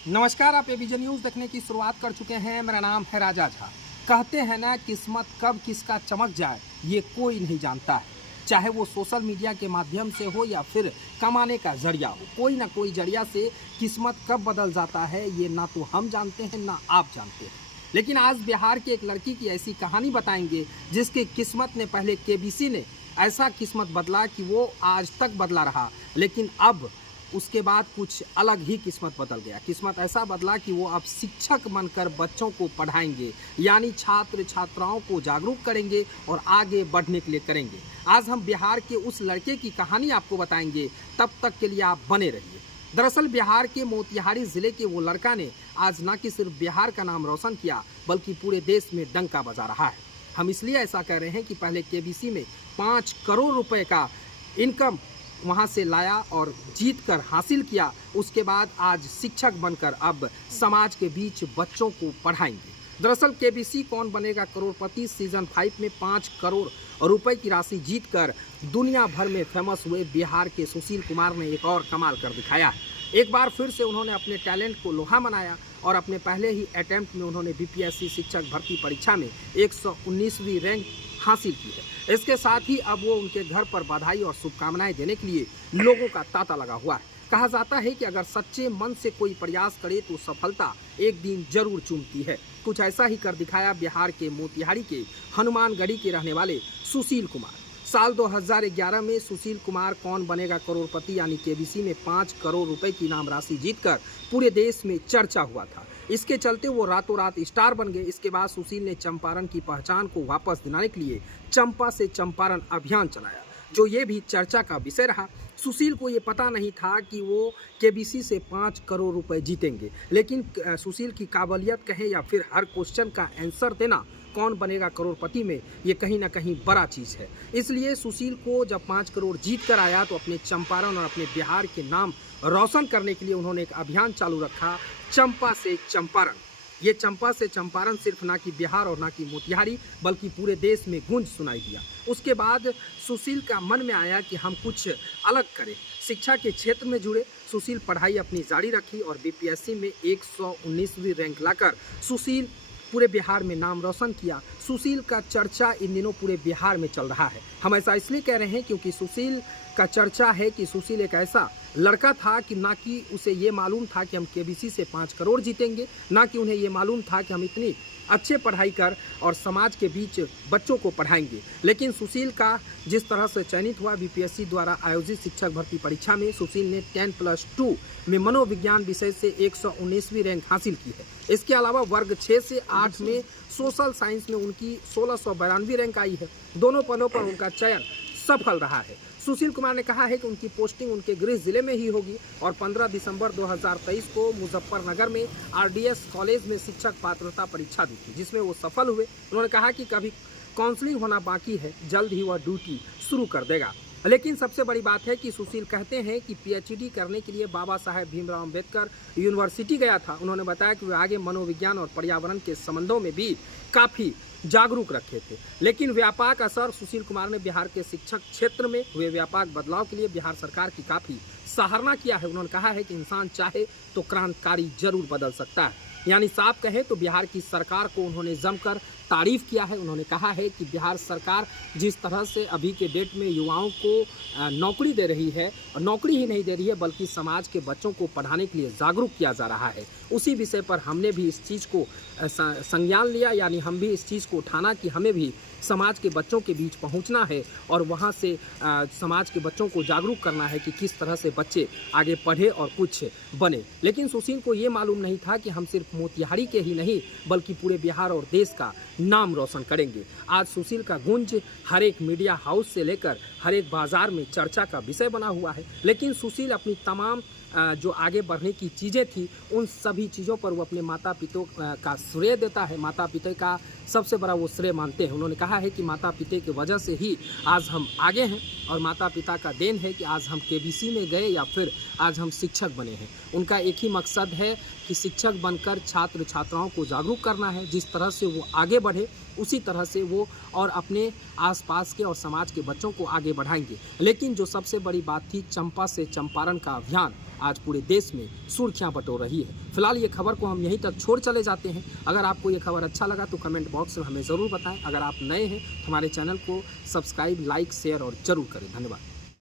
नमस्कार, आप ABJ news देखने की शुरुआत कर चुके हैं। मेरा नाम है राजा झा। कहते हैं ना, किस्मत कब किसका चमक जाए ये कोई नहीं जानता है। चाहे वो सोशल मीडिया के माध्यम से हो या फिर कमाने का जरिया हो, कोई ना कोई जरिया से किस्मत कब बदल जाता है ये ना तो हम जानते हैं ना आप जानते हैं। लेकिन आज बिहार की एक लड़की की ऐसी कहानी बताएंगे जिसकी किस्मत ने पहले केबीसी ने ऐसा किस्मत बदला कि वो आज तक बदला रहा, लेकिन अब उसके बाद कुछ अलग ही किस्मत बदल गया। किस्मत ऐसा बदला कि वो अब शिक्षक बनकर बच्चों को पढ़ाएंगे, यानी छात्र छात्राओं को जागरूक करेंगे और आगे बढ़ने के लिए करेंगे। आज हम बिहार के उस लड़के की कहानी आपको बताएंगे, तब तक के लिए आप बने रहिए। दरअसल बिहार के मोतिहारी जिले के वो लड़का ने आज न कि सिर्फ बिहार का नाम रोशन किया बल्कि पूरे देश में डंका बजा रहा है। हम इसलिए ऐसा कह रहे हैं कि पहले केबीसी में 5 करोड़ रुपए का इनकम वहां से लाया और जीत कर हासिल किया। उसके बाद आज शिक्षक बनकर अब समाज के बीच बच्चों को पढ़ाएंगे। दरअसल केबीसी कौन बनेगा करोड़पति सीजन 5 में 5 करोड़ रुपए की राशि जीतकर दुनिया भर में फेमस हुए बिहार के सुशील कुमार ने एक और कमाल कर दिखाया है। एक बार फिर से उन्होंने अपने टैलेंट को लोहा मनाया और अपने पहले ही अटेम्प्ट में उन्होंने बीपीएससी शिक्षक भर्ती परीक्षा में 119वीं रैंक हासिल की है। इसके साथ ही अब वो उनके घर पर बधाई और शुभकामनाएं देने के लिए लोगों का तांता लगा हुआ है। कहा जाता है कि अगर सच्चे मन से कोई प्रयास करे तो सफलता एक दिन जरूर चूमती है। कुछ ऐसा ही कर दिखाया बिहार के मोतिहारी के हनुमानगढ़ी के रहने वाले सुशील कुमार। साल 2011 में सुशील कुमार कौन बनेगा करोड़पति यानी केबीसी में 5 करोड़ रुपए की इनाम राशि जीतकर पूरे देश में चर्चा हुआ था। इसके चलते वो रातों रात स्टार बन गए। इसके बाद सुशील ने चंपारण की पहचान को वापस दिलाने के लिए चंपा से चंपारण अभियान चलाया, जो ये भी चर्चा का विषय रहा। सुशील को ये पता नहीं था कि वो केबीसी से 5 करोड़ रुपए जीतेंगे, लेकिन सुशील की काबिलियत कहे या फिर हर क्वेश्चन का आंसर देना कौन बनेगा करोड़पति में ये कहीं ना कहीं बड़ा चीज़ है। इसलिए सुशील को जब 5 करोड़ जीत कर आया तो अपने चंपारण और अपने बिहार के नाम रोशन करने के लिए उन्होंने एक अभियान चालू रखा, चंपा से चंपारण। ये चंपा से चंपारण सिर्फ ना कि बिहार और ना कि मोतिहारी बल्कि पूरे देश में गूंज सुनाई दिया। उसके बाद सुशील का मन में आया कि हम कुछ अलग करें। शिक्षा के क्षेत्र में जुड़े सुशील पढ़ाई अपनी जारी रखी और बीपीएससी में 119वीं रैंक लाकर सुशील पूरे बिहार में नाम रोशन किया। सुशील का चर्चा इन दिनों पूरे बिहार में चल रहा है। हम ऐसा इसलिए कह रहे हैं क्योंकि सुशील का चर्चा है कि सुशील एक ऐसा लड़का था कि ना कि उसे ये मालूम था कि हम केबीसी से 5 करोड़ जीतेंगे, ना कि उन्हें ये मालूम था कि हम इतनी अच्छे पढ़ाई कर और समाज के बीच बच्चों को पढ़ाएंगे। लेकिन सुशील का जिस तरह से चयनित हुआ बीपीएससी द्वारा आयोजित शिक्षक भर्ती परीक्षा में, सुशील ने 10+2 में मनोविज्ञान विषय से 119वीं रैंक हासिल की है। इसके अलावा वर्ग 6 से 8 में सोशल साइंस में उनकी 1692वीं रैंक आई है। दोनों पदों पर उनका चयन सफल रहा है। सुशील कुमार ने कहा है कि उनकी पोस्टिंग उनके गृह जिले में ही होगी और 15 दिसंबर 2023 को मुजफ्फरनगर में आरडीएस कॉलेज में शिक्षक पात्रता परीक्षा दी थी, जिसमें वो सफल हुए। उन्होंने कहा कि कभी काउंसलिंग होना बाकी है, जल्द ही वह ड्यूटी शुरू कर देगा। लेकिन सबसे बड़ी बात है कि सुशील कहते हैं कि पीएचडी करने के लिए बाबा साहेब भीमराव अंबेडकर यूनिवर्सिटी गया था। उन्होंने बताया कि वे आगे मनोविज्ञान और पर्यावरण के संबंधों में भी काफ़ी जागरूक रखे थे। लेकिन व्यापक असर सुशील कुमार ने बिहार के शिक्षक क्षेत्र में हुए व्यापक बदलाव के लिए बिहार सरकार की काफ़ी सराहना किया है। उन्होंने कहा है कि इंसान चाहे तो क्रांतिकारी जरूर बदल सकता है। यानी साफ कहे तो बिहार की सरकार को उन्होंने जमकर तारीफ किया है। उन्होंने कहा है कि बिहार सरकार जिस तरह से अभी के डेट में युवाओं को नौकरी दे रही है, और नौकरी ही नहीं दे रही है बल्कि समाज के बच्चों को पढ़ाने के लिए जागरूक किया जा रहा है, उसी विषय पर हमने भी इस चीज़ को संज्ञान लिया। यानी हम भी इस चीज़ को उठाना कि हमें भी समाज के बच्चों के बीच पहुंचना है और वहां से समाज के बच्चों को जागरूक करना है कि किस तरह से बच्चे आगे पढ़े और कुछ बने। लेकिन सुशील को ये मालूम नहीं था कि हम सिर्फ मोतिहारी के ही नहीं बल्कि पूरे बिहार और देश का नाम रोशन करेंगे। आज सुशील का गुंज हर एक मीडिया हाउस से लेकर हर एक बाजार में चर्चा का विषय बना हुआ है। लेकिन सुशील अपनी तमाम जो आगे बढ़ने की चीज़ें थी उन सभी चीज़ों पर वो अपने माता पिता का श्रेय देता है। माता पिता का सबसे बड़ा वो श्रेय मानते हैं। उन्होंने कहा है कि माता पिता की वजह से ही आज हम आगे हैं और माता पिता का देन है कि आज हम केबीसी में गए या फिर आज हम शिक्षक बने हैं। उनका एक ही मकसद है कि शिक्षक बनकर छात्र छात्राओं को जागरूक करना है। जिस तरह से वो आगे बढ़े उसी तरह से वो और अपने आसपास के और समाज के बच्चों को आगे बढ़ाएंगे। लेकिन जो सबसे बड़ी बात थी चंपा से चंपारण का अभियान, आज पूरे देश में सुर्खियां बटोर रही है। फिलहाल ये खबर को हम यहीं तक छोड़ चले जाते हैं। अगर आपको ये खबर अच्छा लगा तो कमेंट बॉक्स में हमें ज़रूर बताएं। अगर आप नए हैं तो हमारे चैनल को सब्सक्राइब, लाइक, शेयर और ज़रूर करें। धन्यवाद।